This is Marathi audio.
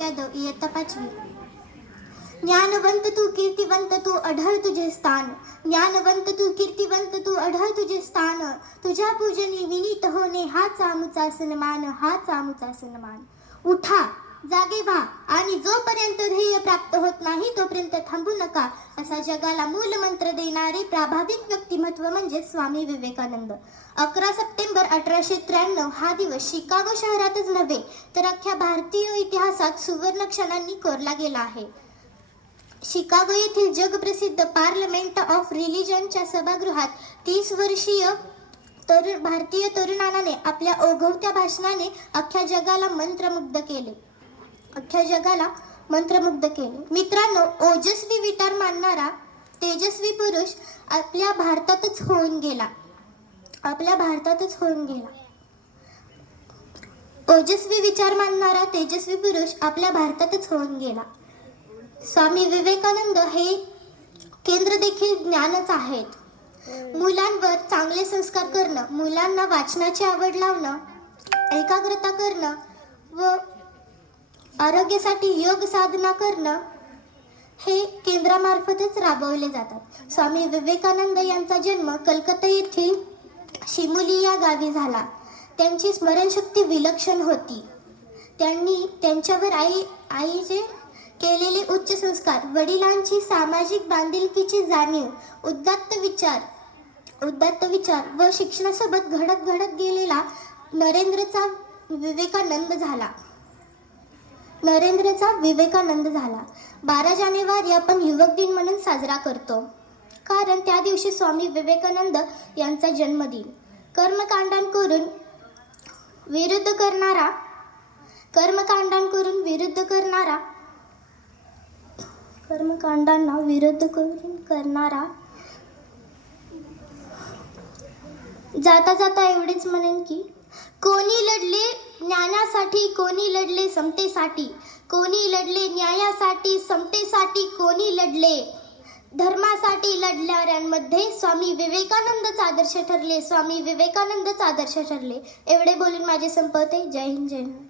यादव इयत्ता 5वी. ज्ञानवंत तू कीर्तिवंत तू अढळ तुझे स्थान. ज्ञानवंत तू कीर्तिवंत तू अढळ तुझे स्थान. तुझ्या पूजनी विनीत होणे हाच आमचा सन्मान, हाच आमचा सन्मान. उठा, जागे व्हा आणि जोपर्यंत ध्येय प्राप्त होत नाही तोपर्यंत थांबू नका, असा जगाला मूलमंत्र देणारे प्राभाविक व्यक्तिमत्व म्हणजे स्वामी विवेकानंद. 11 सप्टेंबर 1893 हा दिवस शिकागो शहरातच नव्हे तर अख्ख्या भारतीय इतिहासात सुवर्ण क्षणांनी कोरला गेला आहे. शिकागो येथील जगप्रसिद्ध पार्लमेंट ऑफ रिलिजनच्या सभागृहात 30 वर्षीय भारतीय तरुणाने आपल्या ओघवत्या भाषणाने अख्ख्या जगाला मंत्रमुग्ध केले. मित्रांनो, ओजस्वी विचार मांडणारा तेजस्वी पुरुष आपल्या भारतातच होऊन गेला. ओजस्वी विचार मांडणारा तेजस्वी पुरुष आपल्या भारतातच होऊन गेला. स्वामी विवेकानंद हे केंद्र देखील ज्ञानच आहेत. मुलांवर चांगले संस्कार करणं, मुलांना वाचनाची आवड लावणं, एकाग्रता करणं व आरोग्यासाठी योग साधना करणं हे केंद्रामार्फतच राबवले जातात. स्वामी विवेकानंद यांचा जन्म कलकत्ता येथील शिमुली या गावी झाला. त्यांची स्मरणशक्ती विलक्षण होती. त्यांनी त्यांच्यावर आईचे केलेले उच्च संस्कार, वडिलांची सामाजिक बांधिलकीची जाणीव, उदात्त विचार व शिक्षणासोबत घडत गेलेला नरेंद्रचा विवेकानंद झाला. 12 जानेवारी आपण युवक दिन म्हणून साजरा करतो, कारण त्या दिवशी स्वामी विवेकानंद यांचा जन्मदिन. कर्मकांडांकरून विरुद्ध करणारा जाता एवढेच म्हणेन की कोणी लढले ज्ञानासाठी, कोणी लढले समतेसाठी, कोणी लढले न्यायासाठी, समतेसाठी, कोणी लढले धर्मासाठी. लढणाऱ्यांमध्ये स्वामी विवेकानंदच आदर्श ठरले. एवढे बोलून माझे संपवते. जय हिंद, जय हिंद.